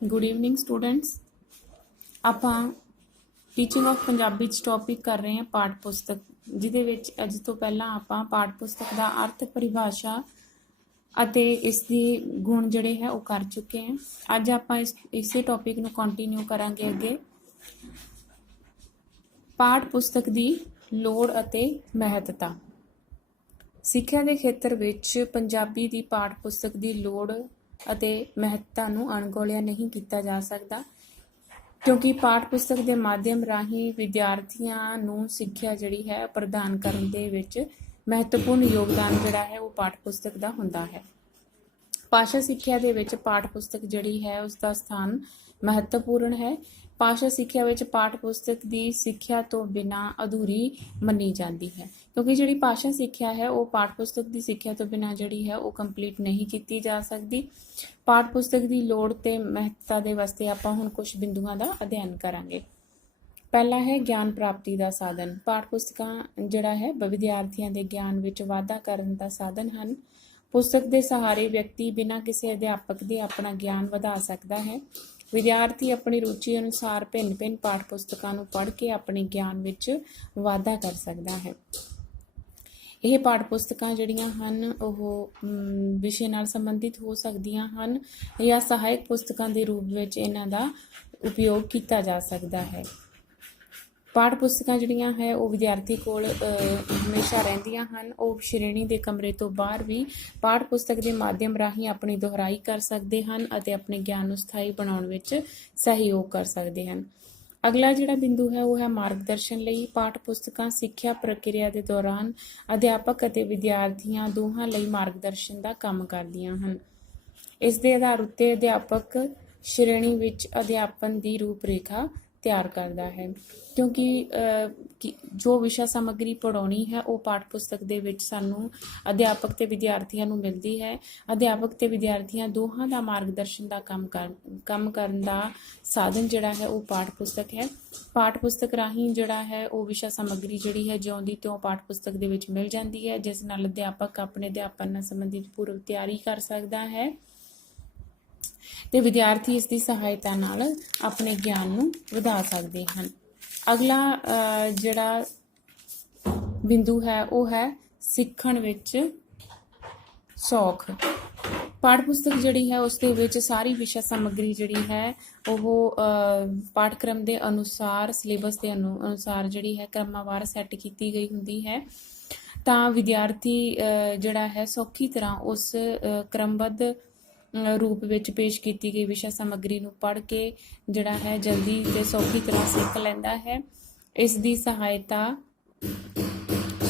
Good evening students. ਆਪਾਂ teaching of Punjabi 'ਚ topic ਕਰ ਰਹੇ ਹਾਂ ਪਾਠ ਪੁਸਤਕ, ਜਿਹਦੇ ਵਿੱਚ ਅੱਜ ਤੋਂ ਪਹਿਲਾਂ ਆਪਾਂ ਪਾਠ ਪੁਸਤਕ ਦਾ ਅਰਥ, ਪਰਿਭਾਸ਼ਾ ਅਤੇ ਇਸ ਦੀ ਗੁਣ ਜਿਹੜੇ ਹੈ ਉਹ ਕਰ ਚੁੱਕੇ ਹਾਂ। ਅੱਜ ਆਪਾਂ ਇਸੇ ਟੌਪਿਕ ਨੂੰ ਕੰਟੀਨਿਊ ਕਰਾਂਗੇ ਅੱਗੇ। ਪਾਠ ਪੁਸਤਕ ਦੀ ਲੋੜ ਅਤੇ ਮਹੱਤਤਾ। ਸਿੱਖਿਆ ਦੇ ਖੇਤਰ ਵਿੱਚ ਪੰਜਾਬੀ ਦੀ ਪਾਠ ਪੁਸਤਕ ਦੀ ਲੋੜ ਅਤੇ ਮਹੱਤਤਾ ਨੂੰ ਅਣਗੌਲਿਆ ਨਹੀਂ ਕੀਤਾ ਜਾ ਸਕਦਾ, ਕਿਉਂਕਿ ਪਾਠ ਪੁਸਤਕ ਦੇ ਮਾਧਿਅਮ ਰਾਹੀਂ ਵਿਦਿਆਰਥੀਆਂ ਨੂੰ ਸਿੱਖਿਆ ਜਿਹੜੀ ਹੈ ਪ੍ਰਦਾਨ ਕਰਨ ਦੇ ਵਿੱਚ ਮਹੱਤਵਪੂਰਨ ਯੋਗਦਾਨ ਜਿਹੜਾ ਹੈ ਉਹ ਪਾਠ ਪੁਸਤਕ ਦਾ ਹੁੰਦਾ ਹੈ। ਭਾਸ਼ਾ ਸਿੱਖਿਆ ਦੇ ਵਿੱਚ ਪਾਠ ਪੁਸਤਕ ਜਿਹੜੀ ਹੈ ਉਸ ਦਾ ਸਥਾਨ ਮਹੱਤਵਪੂਰਨ ਹੈ। ਭਾਸ਼ਾ ਸਿੱਖਿਆ ਵਿੱਚ ਪਾਠ ਪੁਸਤਕ ਦੀ ਸਿੱਖਿਆ ਤੋਂ ਬਿਨਾਂ ਅਧੂਰੀ ਮੰਨੀ ਜਾਂਦੀ ਹੈ, ਕਿਉਂਕਿ ਜਿਹੜੀ ਭਾਸ਼ਾ ਸਿੱਖਿਆ ਹੈ ਉਹ ਪਾਠ ਪੁਸਤਕ ਦੀ ਸਿੱਖਿਆ ਤੋਂ ਬਿਨਾਂ ਜਿਹੜੀ ਹੈ ਉਹ ਕੰਪਲੀਟ ਨਹੀਂ ਕੀਤੀ ਜਾ ਸਕਦੀ। ਪਾਠ ਪੁਸਤਕ ਦੀ ਲੋੜ ਤੇ ਮਹੱਤਤਾ ਦੇ ਵਾਸਤੇ ਆਪਾਂ ਹੁਣ ਕੁਝ ਬਿੰਦੂਆਂ ਦਾ ਅਧਿਐਨ ਕਰਾਂਗੇ। ਪਹਿਲਾ ਹੈ ਗਿਆਨ ਪ੍ਰਾਪਤੀ ਦਾ ਸਾਧਨ। ਪਾਠ ਪੁਸਤਕਾਂ ਜਿਹੜਾ ਹੈ ਵਿਦਿਆਰਥੀਆਂ ਦੇ ਗਿਆਨ ਵਿੱਚ ਵਾਧਾ ਕਰਨ ਦਾ ਸਾਧਨ ਹਨ। ਪੁਸਤਕ ਦੇ ਸਹਾਰੇ ਵਿਅਕਤੀ ਬਿਨਾਂ ਕਿਸੇ ਅਧਿਆਪਕ ਦੇ ਆਪਣਾ ਗਿਆਨ ਵਧਾ ਸਕਦਾ ਹੈ। ਵਿਦਿਆਰਥੀ ਆਪਣੀ ਰੁਚੀ ਅਨੁਸਾਰ ਭਿੰਨ-ਭਿੰਨ ਪਾਠ ਪੁਸਤਕਾਂ ਨੂੰ ਪੜ੍ਹ ਕੇ ਆਪਣੇ ਗਿਆਨ ਵਿੱਚ ਵਾਧਾ ਕਰ ਸਕਦਾ ਹੈ। ਇਹ ਪਾਠ ਪੁਸਤਕਾਂ ਜਿਹੜੀਆਂ ਹਨ ਉਹ ਵਿਸ਼ੇ ਨਾਲ ਸੰਬੰਧਿਤ ਹੋ ਸਕਦੀਆਂ ਹਨ ਜਾਂ ਸਹਾਇਕ ਪੁਸਤਕਾਂ ਦੇ ਰੂਪ ਵਿੱਚ ਇਹਨਾਂ ਦਾ ਉਪਯੋਗ ਕੀਤਾ ਜਾ ਸਕਦਾ ਹੈ। ਪਾਠ ਪੁਸਤਕਾਂ ਜਿਹੜੀਆਂ ਹੈ ਉਹ ਵਿਦਿਆਰਥੀ ਕੋਲ ਹਮੇਸ਼ਾ ਰਹਿੰਦੀਆਂ ਹਨ। ਉਹ ਸ਼੍ਰੇਣੀ ਦੇ ਕਮਰੇ ਤੋਂ ਬਾਹਰ ਵੀ ਪਾਠ ਪੁਸਤਕ ਦੇ ਮਾਧਿਅਮ ਰਾਹੀਂ ਆਪਣੀ ਦੁਹਰਾਈ ਕਰ ਸਕਦੇ ਹਨ ਅਤੇ ਆਪਣੇ ਗਿਆਨ ਨੂੰ ਸਥਾਈ ਬਣਾਉਣ ਵਿੱਚ ਸਹਿਯੋਗ ਕਰ ਸਕਦੇ ਹਨ। ਅਗਲਾ ਜਿਹੜਾ ਬਿੰਦੂ ਹੈ ਉਹ ਹੈ ਮਾਰਗਦਰਸ਼ਨ ਲਈ। ਪਾਠ ਪੁਸਤਕਾਂ ਸਿੱਖਿਆ ਪ੍ਰਕਿਰਿਆ ਦੇ ਦੌਰਾਨ ਅਧਿਆਪਕ ਅਤੇ ਵਿਦਿਆਰਥੀਆਂ ਦੋਹਾਂ ਲਈ ਮਾਰਗਦਰਸ਼ਨ ਦਾ ਕੰਮ ਕਰਦੀਆਂ ਹਨ। ਇਸ ਦੇ ਆਧਾਰ ਉੱਤੇ ਅਧਿਆਪਕ ਸ਼੍ਰੇਣੀ ਵਿੱਚ ਅਧਿਆਪਨ ਦੀ ਰੂਪਰੇਖਾ ਤਿਆਰ ਕਰਦਾ ਹੈ, ਕਿਉਂਕਿ ਜੋ ਵਿਸ਼ਾ ਸਮੱਗਰੀ ਪੜ੍ਹਾਉਣੀ ਹੈ ਉਹ ਪਾਠ ਪੁਸਤਕ ਦੇ ਵਿੱਚ ਸਾਨੂੰ ਅਧਿਆਪਕ ਤੇ ਵਿਦਿਆਰਥੀਆਂ ਨੂੰ ਮਿਲਦੀ ਹੈ। ਅਧਿਆਪਕ ਤੇ ਵਿਦਿਆਰਥੀਆਂ ਦੋਹਾਂ ਦਾ ਮਾਰਗਦਰਸ਼ਨ ਦਾ ਕੰਮ ਕਰਨ ਦਾ ਸਾਧਨ ਜਿਹੜਾ ਹੈ ਉਹ ਪਾਠ ਪੁਸਤਕ ਹੈ। ਪਾਠ ਪੁਸਤਕ ਰਾਹੀਂ ਜਿਹੜਾ ਹੈ ਉਹ ਵਿਸ਼ਾ ਸਮੱਗਰੀ ਜਿਹੜੀ ਹੈ ਜਿਉਂ ਦੀ ਤਿਉਂ ਪਾਠ ਪੁਸਤਕ ਦੇ ਵਿੱਚ ਮਿਲ ਜਾਂਦੀ ਹੈ, ਜਿਸ ਨਾਲ ਅਧਿਆਪਕ ਆਪਣੇ ਅਧਿਆਪਨ ਨਾਲ ਸੰਬੰਧਿਤ ਪੂਰਵ ਤਿਆਰੀ ਕਰ ਸਕਦਾ ਹੈ ਤੇ ਵਿਦਿਆਰਥੀ ਇਸ ਦੀ ਸਹਾਇਤਾ ਨਾਲ ਆਪਣੇ ਗਿਆਨ ਨੂੰ ਵਧਾ ਸਕਦੇ ਹਨ। ਅਗਲਾ ਜਿਹੜਾ ਬਿੰਦੂ ਹੈ ਉਹ ਹੈ ਸਿੱਖਣ ਵਿੱਚ ਸੌਖ। ਪਾਠ ਪੁਸਤਕ ਜਿਹੜੀ ਹੈ ਉਸ ਦੇ ਵਿੱਚ ਸਾਰੀ ਵਿਸ਼ਾ ਸਮੱਗਰੀ ਜਿਹੜੀ ਹੈ ਉਹ ਪਾਠਕ੍ਰਮ ਦੇ ਅਨੁਸਾਰ, ਸਿਲੇਬਸ ਦੇ ਅਨੁਸਾਰ ਜਿਹੜੀ ਹੈ ਕ੍ਰਮਵਾਰ ਸੈੱਟ ਕੀਤੀ ਗਈ ਹੁੰਦੀ ਹੈ, ਤਾਂ ਵਿਦਿਆਰਥੀ ਜਿਹੜਾ ਹੈ ਸੌਖੀ ਤਰ੍ਹਾਂ ਉਸ ਕ੍ਰਮਬੱਧ ਰੂਪ ਵਿੱਚ ਪੇਸ਼ ਕੀਤੀ ਗਈ ਵਿਸ਼ਾ ਸਮੱਗਰੀ ਨੂੰ ਪੜ੍ਹ ਕੇ ਜਿਹੜਾ ਹੈ ਜਲਦੀ ਤੇ ਸੌਖੀ ਤਰ੍ਹਾਂ ਸਿੱਖ ਲੈਂਦਾ ਹੈ। ਇਸ ਦੀ ਸਹਾਇਤਾ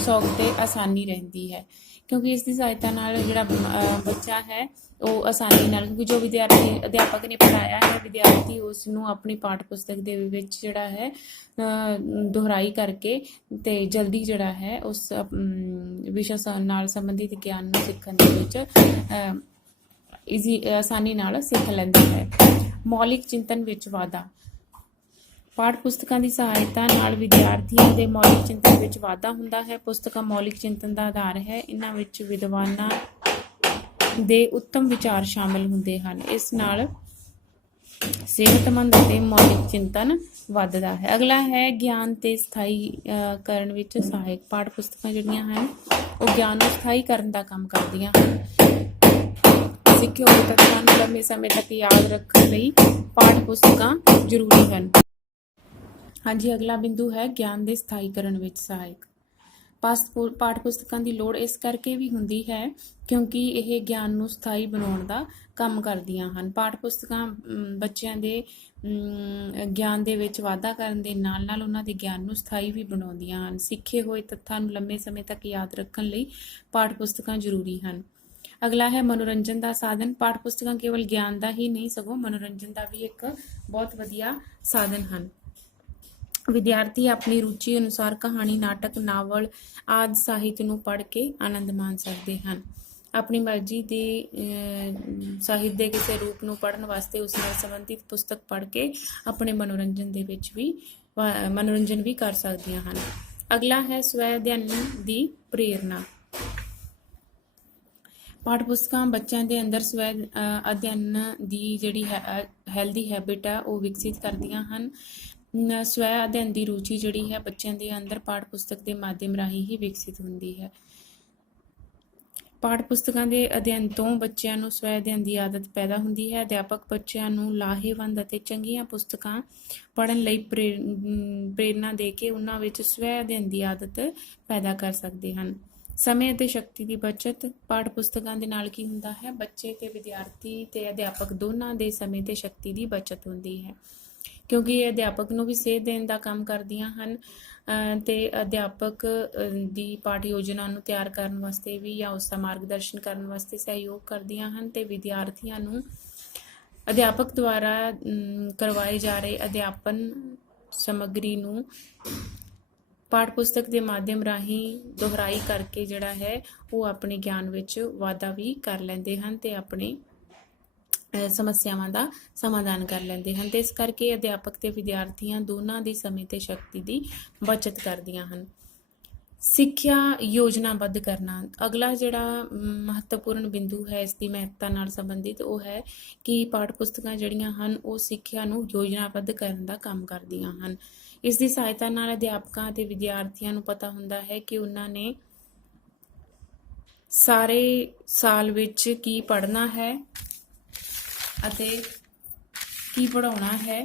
ਸੌਖ ਤੇ ਆਸਾਨੀ ਰਹਿੰਦੀ ਹੈ, ਕਿਉਂਕਿ ਇਸ ਦੀ ਸਹਾਇਤਾ ਨਾਲ ਜਿਹੜਾ ਬੱਚਾ ਹੈ ਉਹ ਆਸਾਨੀ ਨਾਲ, ਕਿਉਂਕਿ ਜੋ ਵਿਦਿਆਰਥੀ ਅਧਿਆਪਕ ਨੇ ਪੜ੍ਹਾਇਆ ਹੈ ਵਿਦਿਆਰਥੀ ਉਸ ਨੂੰ ਆਪਣੀ ਪਾਠ ਪੁਸਤਕ ਦੇ ਵਿੱਚ ਜਿਹੜਾ ਹੈ ਦੁਹਰਾਈ ਕਰਕੇ ਤੇ ਜਲਦੀ ਜਿਹੜਾ ਹੈ ਉਸ ਵਿਸ਼ਾ ਨਾਲ ਸੰਬੰਧਿਤ ਗਿਆਨ ਨੂੰ ਸਿੱਖਣ ਦੇ ਵਿੱਚ ਆਸਾਨੀ ਨਾਲ ਸਿੱਖ ਲੈਂਦਾ ਹੈ। ਮੌਲਿਕ ਚਿੰਤਨ ਵਿੱਚ ਵਾਧਾ। ਪਾਠ ਪੁਸਤਕਾਂ ਦੀ ਸਹਾਇਤਾ ਨਾਲ ਵਿਦਿਆਰਥੀਆਂ ਦੇ ਮੌਲਿਕ ਚਿੰਤਨ ਵਿੱਚ ਵਾਧਾ ਹੁੰਦਾ ਹੈ। ਪੁਸਤਕਾਂ ਮੌਲਿਕ ਚਿੰਤਨ ਦਾ ਆਧਾਰ ਹੈ। ਇਹਨਾਂ ਵਿੱਚ ਵਿਦਵਾਨਾਂ ਦੇ ਉੱਤਮ ਵਿਚਾਰ ਸ਼ਾਮਲ ਹੁੰਦੇ ਹਨ। ਇਸ ਨਾਲ ਸਿਹਤਮੰਦ ਅਤੇ ਮੌਲਿਕ ਚਿੰਤਨ ਵੱਧਦਾ ਹੈ। ਅਗਲਾ ਹੈ ਗਿਆਨ ਤੇ ਸਥਾਈ ਕਰਨ ਵਿੱਚ ਸਹਾਇਕ। ਪਾਠ ਪੁਸਤਕਾਂ ਜਿਹੜੀਆਂ ਹਨ ਉਹ ਗਿਆਨ ਨੂੰ ਸਥਾਈ ਕਰਨ ਦਾ ਕੰਮ ਕਰਦੀਆਂ ਹਨ। ਸਿੱਖੇ ਹੋਏ ਤੱਥਾਂ ਨੂੰ ਲੰਮੇ ਸਮੇਂ ਤੱਕ ਯਾਦ ਰੱਖਣ ਲਈ ਪਾਠ ਪੁਸਤਕਾਂ ਜ਼ਰੂਰੀ ਹਨ। ਹਾਂਜੀ, ਅਗਲਾ ਬਿੰਦੂ ਹੈ ਗਿਆਨ ਦੇ ਸਥਾਈਕਰਨ ਵਿੱਚ ਸਹਾਇਕ। ਪਾਠ ਪੁਸਤਕਾਂ ਦੀ ਲੋੜ ਇਸ ਕਰਕੇ ਵੀ ਹੁੰਦੀ ਹੈ ਕਿਉਂਕਿ ਇਹ ਗਿਆਨ ਨੂੰ ਸਥਾਈ ਬਣਾਉਣ ਦਾ ਕੰਮ ਕਰਦੀਆਂ ਹਨ। ਪਾਠ ਪੁਸਤਕਾਂ ਬੱਚਿਆਂ ਦੇ ਗਿਆਨ ਦੇ ਵਿੱਚ ਵਾਧਾ ਕਰਨ ਦੇ ਨਾਲ ਨਾਲ ਉਹਨਾਂ ਦੇ ਗਿਆਨ ਨੂੰ ਸਥਾਈ ਵੀ ਬਣਾਉਂਦੀਆਂ ਹਨ। ਸਿੱਖੇ ਹੋਏ ਤੱਥਾਂ ਨੂੰ ਲੰਮੇ ਸਮੇਂ ਤੱਕ ਯਾਦ ਰੱਖਣ ਲਈ ਪਾਠ ਪੁਸਤਕਾਂ ਜ਼ਰੂਰੀ ਹਨ। ਅਗਲਾ ਹੈ ਮਨੋਰੰਜਨ ਦਾ ਸਾਧਨ। ਪਾਠ ਪੁਸਤਕਾਂ ਕੇਵਲ ਗਿਆਨ ਦਾ ਹੀ ਨਹੀਂ ਸਗੋਂ ਮਨੋਰੰਜਨ ਦਾ ਵੀ ਇੱਕ ਬਹੁਤ ਵਧੀਆ ਸਾਧਨ ਹਨ। ਵਿਦਿਆਰਥੀ ਆਪਣੀ ਰੁਚੀ ਅਨੁਸਾਰ ਕਹਾਣੀ, ਨਾਟਕ, ਨਾਵਲ ਆਦਿ ਸਾਹਿਤ ਨੂੰ ਪੜ੍ਹ ਕੇ ਆਨੰਦ ਮਾਣ ਸਕਦੇ ਹਨ। ਆਪਣੀ ਮਰਜ਼ੀ ਦੇ ਸਾਹਿਤ ਦੇ ਕਿਸੇ ਰੂਪ ਨੂੰ ਪੜ੍ਹਨ ਵਾਸਤੇ ਉਸ ਨਾਲ ਸੰਬੰਧਿਤ ਪੁਸਤਕ ਪੜ੍ਹ ਕੇ ਆਪਣੇ ਮਨੋਰੰਜਨ ਦੇ ਵਿੱਚ ਵੀ ਮਨੋਰੰਜਨ ਵੀ ਕਰ ਸਕਦੀਆਂ ਹਨ। ਅਗਲਾ ਹੈ ਸਵੈ ਅਧਿਐਨ ਦੀ ਪ੍ਰੇਰਨਾ। ਪਾਠ ਪੁਸਤਕਾਂ ਬੱਚਿਆਂ ਦੇ ਅੰਦਰ ਸਵੈ ਅਧਿਐਨ ਦੀ ਜਿਹੜੀ ਹੈਲਦੀ ਹੈਬਿਟ ਹੈ ਉਹ ਵਿਕਸਿਤ ਕਰਦੀਆਂ ਹਨ। ਸਵੈ ਅਧਿਐਨ ਦੀ ਰੁਚੀ ਜਿਹੜੀ ਹੈ ਬੱਚਿਆਂ ਦੇ ਅੰਦਰ ਪਾਠ ਪੁਸਤਕ ਦੇ ਮਾਧਿਅਮ ਰਾਹੀਂ ਹੀ ਵਿਕਸਿਤ ਹੁੰਦੀ ਹੈ। ਪਾਠ ਪੁਸਤਕਾਂ ਦੇ ਅਧਿਐਨ ਤੋਂ ਬੱਚਿਆਂ ਨੂੰ ਸਵੈ ਅਧਿਐਨ ਦੀ ਆਦਤ ਪੈਦਾ ਹੁੰਦੀ ਹੈ। ਅਧਿਆਪਕ ਬੱਚਿਆਂ ਨੂੰ ਲਾਹੇਵੰਦ ਅਤੇ ਚੰਗੀਆਂ ਪੁਸਤਕਾਂ ਪੜ੍ਹਨ ਲਈ ਪ੍ਰੇਰਨਾ ਦੇ ਕੇ ਉਹਨਾਂ ਵਿੱਚ ਸਵੈ ਅਧਿਐਨ ਦੀ ਆਦਤ ਪੈਦਾ ਕਰ ਸਕਦੇ ਹਨ। ਸਮੇਂ ਅਤੇ ਸ਼ਕਤੀ ਦੀ ਬਚਤ। ਪਾਠ ਪੁਸਤਕਾਂ ਦੇ ਨਾਲ ਕੀ ਹੁੰਦਾ ਹੈ, ਬੱਚੇ ਤੇ ਵਿਦਿਆਰਥੀ ਤੇ ਅਧਿਆਪਕ ਦੋਨਾਂ ਦੇ ਸਮੇਂ ਤੇ ਸ਼ਕਤੀ ਦੀ ਬਚਤ ਹੁੰਦੀ ਹੈ, ਕਿਉਂਕਿ ਇਹ ਅਧਿਆਪਕ ਨੂੰ ਵੀ ਸੇਧ ਦੇਣ ਦਾ ਕੰਮ ਕਰਦੀਆਂ ਹਨ ਤੇ ਅਧਿਆਪਕ ਦੀ ਪਾਠ ਯੋਜਨਾ ਨੂੰ ਤਿਆਰ ਕਰਨ ਵਾਸਤੇ ਵੀ ਜਾਂ ਉਸ ਦਾ ਮਾਰਗਦਰਸ਼ਨ ਕਰਨ ਵਾਸਤੇ ਸਹਿਯੋਗ ਕਰਦੀਆਂ ਹਨ ਤੇ ਵਿਦਿਆਰਥੀਆਂ ਨੂੰ ਅਧਿਆਪਕ ਦੁਆਰਾ ਕਰਵਾਏ ਜਾ ਰਹੇ ਅਧਿਆਪਨ ਸਮੱਗਰੀ ਨੂੰ ਪਾਠ ਪੁਸਤਕ ਦੇ ਮਾਧਿਅਮ ਰਾਹੀਂ ਦੁਹਰਾਈ ਕਰਕੇ ਜਿਹੜਾ ਹੈ ਉਹ ਆਪਣੇ ਗਿਆਨ ਵਿੱਚ ਵਾਧਾ ਵੀ ਕਰ ਲੈਂਦੇ ਹਨ ਤੇ ਆਪਣੇ ਸਮੱਸਿਆਵਾਂ ਦਾ ਸਮਾਧਾਨ ਕਰ ਲੈਂਦੇ ਹਨ ਤੇ ਇਸ ਕਰਕੇ ਅਧਿਆਪਕ ਤੇ ਵਿਦਿਆਰਥੀਆਂ ਦੋਨਾਂ ਦੀ ਸਮੇਂ ਤੇ ਸ਼ਕਤੀ ਦੀ ਬਚਤ ਕਰਦੀਆਂ ਹਨ। ਸਿੱਖਿਆ ਯੋਜਨਾਬੱਧ ਕਰਨਾ। ਅਗਲਾ ਜਿਹੜਾ ਮਹੱਤਵਪੂਰਨ ਬਿੰਦੂ ਹੈ ਇਸ ਦੀ ਮਹੱਤਤਾ ਨਾਲ ਸੰਬੰਧਿਤ ਉਹ ਹੈ ਕਿ ਪਾਠ ਪੁਸਤਕਾਂ ਜਿਹੜੀਆਂ ਹਨ ਉਹ ਸਿੱਖਿਆ ਨੂੰ ਯੋਜਨਾਬੱਧ ਕਰਨ ਦਾ ਕੰਮ ਕਰਦੀਆਂ ਹਨ। ਇਸ ਦੀ ਸਹਾਇਤਾ ਨਾਲ ਅਧਿਆਪਕਾਂ ਅਤੇ ਵਿਦਿਆਰਥੀਆਂ ਨੂੰ ਪਤਾ ਹੁੰਦਾ ਹੈ ਕਿ ਉਹਨਾਂ ਨੇ ਸਾਰੇ ਸਾਲ ਵਿੱਚ ਕੀ ਪੜ੍ਹਨਾ ਹੈ ਅਤੇ ਕੀ ਪੜ੍ਹਾਉਣਾ ਹੈ।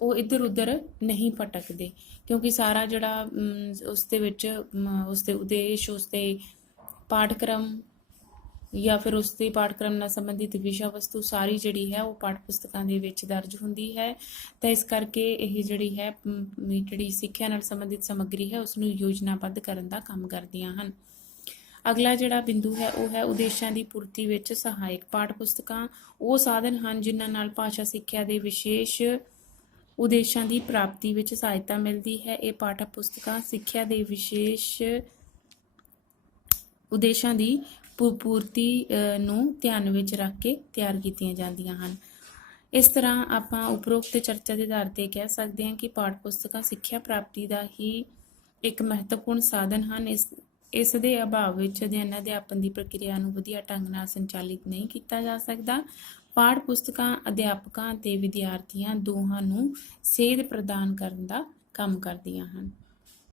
ਉਹ ਇੱਧਰ ਉੱਧਰ ਨਹੀਂ ਭਟਕਦੇ, ਕਿਉਂਕਿ ਸਾਰਾ ਜਿਹੜਾ ਉਸ ਦੇ ਵਿੱਚ ਉਸਦੇ ਉਦੇਸ਼, ਉਸਦੇ ਪਾਠਕ੍ਰਮ ਜਾਂ ਫਿਰ ਉਸਦੇ ਪਾਠਕ੍ਰਮ ਨਾਲ ਸੰਬੰਧਿਤ ਵਿਸ਼ਾ ਵਸਤੂ ਸਾਰੀ ਜਿਹੜੀ ਹੈ ਉਹ ਪਾਠ ਪੁਸਤਕਾਂ ਦੇ ਵਿੱਚ ਦਰਜ ਹੁੰਦੀ ਹੈ। ਤਾਂ ਇਸ ਕਰਕੇ ਇਹ ਜਿਹੜੀ ਸਿੱਖਿਆ ਨਾਲ ਸੰਬੰਧਿਤ ਸਮੱਗਰੀ ਹੈ ਉਸ ਨੂੰ ਯੋਜਨਾਬੱਧ ਕਰਨ ਦਾ ਕੰਮ ਕਰਦੀਆਂ ਹਨ। ਅਗਲਾ ਜਿਹੜਾ ਬਿੰਦੂ ਹੈ ਉਹ ਹੈ ਉਦੇਸ਼ਾਂ ਦੀ ਪੂਰਤੀ ਵਿੱਚ ਸਹਾਇਕ। ਪਾਠ ਪੁਸਤਕਾਂ ਉਹ ਸਾਧਨ ਹਨ ਜਿਨ੍ਹਾਂ ਨਾਲ ਭਾਸ਼ਾ ਸਿੱਖਿਆ ਦੇ ਵਿਸ਼ੇਸ਼ ਉਦੇਸ਼ਾਂ ਦੀ ਪ੍ਰਾਪਤੀ ਵਿੱਚ ਸਹਾਇਤਾ ਮਿਲਦੀ ਹੈ। ਇਹ ਪਾਠ ਪੁਸਤਕਾਂ ਸਿੱਖਿਆ ਦੇ ਵਿਸ਼ੇਸ਼ ਉਦੇਸ਼ਾਂ ਦੀ ਪੂਰਤੀ ਨੂੰ ਧਿਆਨ ਵਿੱਚ ਰੱਖ ਕੇ ਤਿਆਰ ਕੀਤੀਆਂ ਜਾਂਦੀਆਂ ਹਨ। ਇਸ ਤਰ੍ਹਾਂ ਆਪਾਂ ਉਪਰੋਕਤ ਚਰਚਾ ਦੇ ਆਧਾਰ ਤੇ ਕਹਿ ਸਕਦੇ ਹਾਂ ਕਿ ਪਾਠ ਪੁਸਤਕਾਂ ਸਿੱਖਿਆ ਪ੍ਰਾਪਤੀ ਦਾ ਹੀ ਇੱਕ ਮਹੱਤਵਪੂਰਨ ਸਾਧਨ ਹਨ। ਇਸ ਦੇ ਅਭਾਵ ਵਿੱਚ ਅਧਿਐਨ ਅਧਿਆਪਨ ਦੀ ਪ੍ਰਕਿਰਿਆ ਨੂੰ ਵਧੀਆ ਢੰਗ ਨਾਲ ਸੰਚਾਲਿਤ ਨਹੀਂ ਕੀਤਾ ਜਾ ਸਕਦਾ। ਪਾਠ ਪੁਸਤਕਾਂ ਅਧਿਆਪਕਾਂ ਅਤੇ ਵਿਦਿਆਰਥੀਆਂ ਦੋਹਾਂ ਨੂੰ ਸੇਧ ਪ੍ਰਦਾਨ ਕਰਨ ਦਾ ਕੰਮ ਕਰਦੀਆਂ ਹਨ।